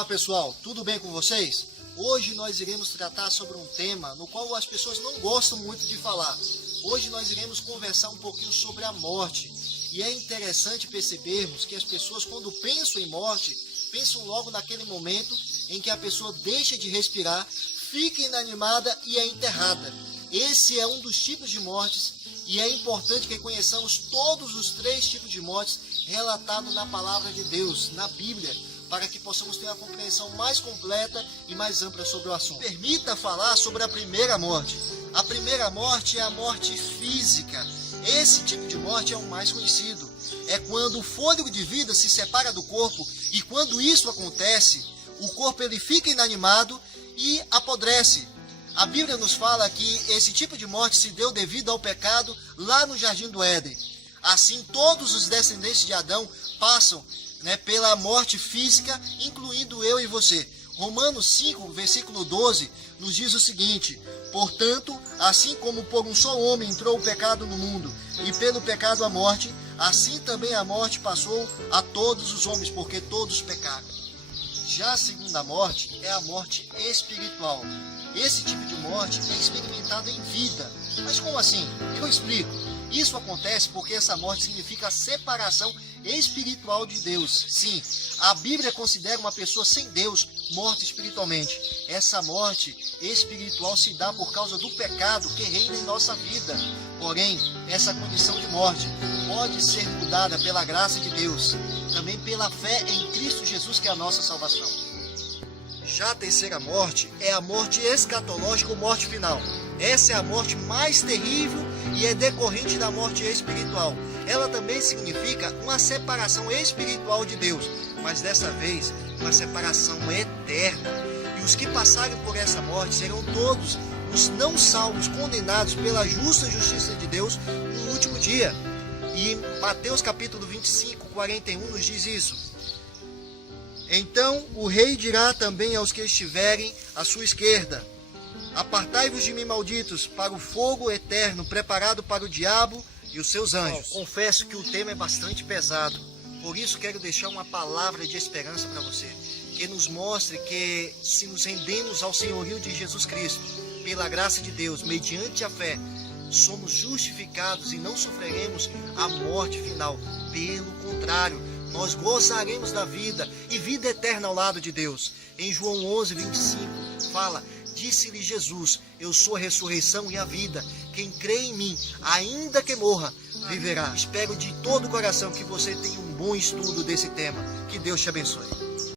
Olá pessoal, tudo bem com vocês? Hoje nós iremos tratar sobre um tema no qual as pessoas não gostam muito de falar. Hoje nós iremos conversar um pouquinho sobre a morte. E é interessante percebermos que as pessoas, quando pensam em morte, pensam logo naquele momento em que a pessoa deixa de respirar, fica inanimada e é enterrada. Esse é um dos tipos de mortes e é importante que conheçamos todos os 3 tipos de mortes relatados na palavra de Deus, na Bíblia, para que possamos ter uma compreensão mais completa e mais ampla sobre o assunto. Permita falar sobre a primeira morte. A primeira morte é a morte física. Esse tipo de morte é o mais conhecido. É quando o fôlego de vida se separa do corpo e quando isso acontece, o corpo ele fica inanimado e apodrece. A Bíblia nos fala que esse tipo de morte se deu devido ao pecado lá no Jardim do Éden. Assim, todos os descendentes de Adão passam pela morte física, incluindo eu e você. Romanos 5, versículo 12, nos diz o seguinte: portanto, assim como por um só homem entrou o pecado no mundo, e pelo pecado a morte, assim também a morte passou a todos os homens, porque todos pecaram. Já a segunda morte é a morte espiritual. Esse tipo de morte é experimentado em vida. Mas como assim? Eu explico. Isso acontece porque essa morte significa a separação espiritual de Deus. Sim, a Bíblia considera uma pessoa sem Deus morta espiritualmente. Essa morte espiritual se dá por causa do pecado que reina em nossa vida. Porém, essa condição de morte pode ser mudada pela graça de Deus, também pela fé em Cristo Jesus, que é a nossa salvação. Já a terceira morte é a morte escatológica ou morte final. Essa é a morte mais terrível e é decorrente da morte espiritual. Ela também significa uma separação espiritual de Deus, mas dessa vez uma separação eterna. E os que passarem por essa morte serão todos os não salvos, condenados pela justa justiça de Deus no último dia. E Mateus capítulo 25, 41 nos diz isso. Então o rei dirá também aos que estiverem à sua esquerda: apartai-vos de mim, malditos, para o fogo eterno, preparado para o diabo e os seus anjos. Confesso que o tema é bastante pesado, por isso quero deixar uma palavra de esperança para você, que nos mostre que se nos rendemos ao senhorio de Jesus Cristo, pela graça de Deus, mediante a fé, somos justificados e não sofreremos a morte final. Pelo contrário, nós gozaremos da vida e vida eterna ao lado de Deus. Em João 11, 25, fala: disse-lhe Jesus: eu sou a ressurreição e a vida. Quem crê em mim, ainda que morra, viverá. Espero de todo o coração que você tenha um bom estudo desse tema. Que Deus te abençoe.